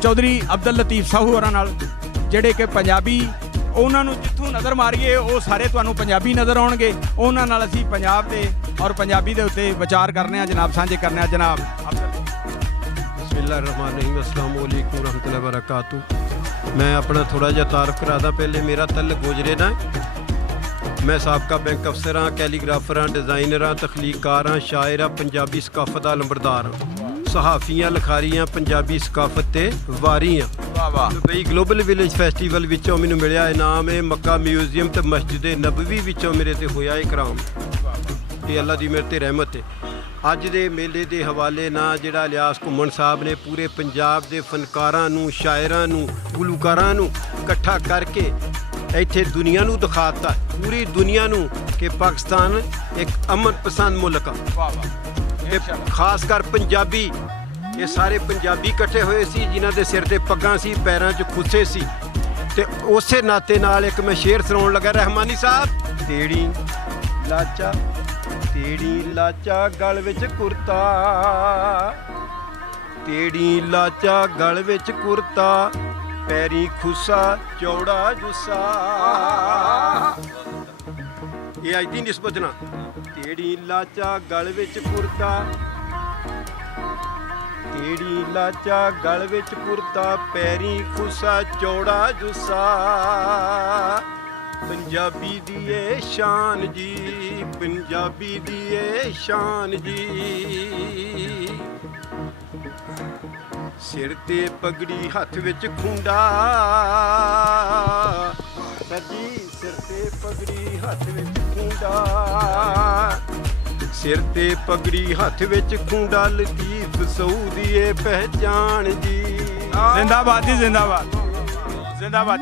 चौधरी अब्दुल लतीफ साहू होरां नाल जिहड़े कि पंजाबी उन्हां नूं जिੱਥੋਂ नज़र मारीए वो सारे तुहानूं पंजाबी नज़र आउणगे। उन्हां नाल असीं पंजाब दे और पंजाबी दे उत्ते विचार करने जनाब, साझे करने जनाब। बिस्मिल्लाहिर्रहमानिर्रहीम, अस्सलाम वालेकुम रहमतुल्लाहि व बरकातुहू। मैं अपना थोड़ा जिहा तारफ करा दा। पहले मेरा तल्लक गुजरे ना, मैं साबका बैंक अफसर हाँ, कैलीग्राफर हाँ, डिज़ाइनर हाँ, तखलीकार हाँ, शायर हाँ, पंजाबी सकाफत दा लंबरदार हाँ, सहाफियाँ लिखारियाँ पंजाबी सकाफत ते वारी हाँ। दुबई ग्लोबल विलेज फैसटीवल विचों मैनूं मिलिया इनाम है। मक्का म्यूजियम ते मस्जिद नबवी विचों मेरे ते होया इकराम। ये अल्लाह दी मेरे ते रहमत है। अज दे मेले दे हवाले नाल जिहड़ा इलियास घुम्मण साहब ने पूरे पंजाब दे फनकारां नूं, शायरां नूं, गुलकारां नूं इकट्ठा करके ਇੱਥੇ दुनिया नूं दिखाता, पूरी दुनिया नूं कि पाकिस्तान एक अमन पसंद मुल्क आ। खासकर पंजाबी, ये सारे पंजाबी इकट्ठे होए सी जिन्हां दे सिर ते पग्गां सी, पैरां 'च खुसे सी। ते उसे नाते नाल एक मैं शेर सुनाउण लगा। रहमानी साहब, तेड़ी लाचा गल विच कुर्ता, तेड़ी लाचा गल विच कुर्ता, पैरी खुसा चौड़ा जुस्सा। ये अज दी निस्बत ना। तेड़ी लाचा गल विच कुर्ता, तेड़ी लाचा गल विच कुर्ता, पैरी खुसा चौड़ा जुस्सा। पंजाबी दी ए शान जी, पंजाबी दी ए शान जी। सिर ते पगड़ी हथ विच खुंडा, जी सिर ते पगड़ी हथ विच खुंडा, सिर ते पगड़ी हथ विच खुंडा, लतीफ सऊदी ए पहचान जी। जिंदाबाद जी, जिंदाबाद, जिंदाबाद।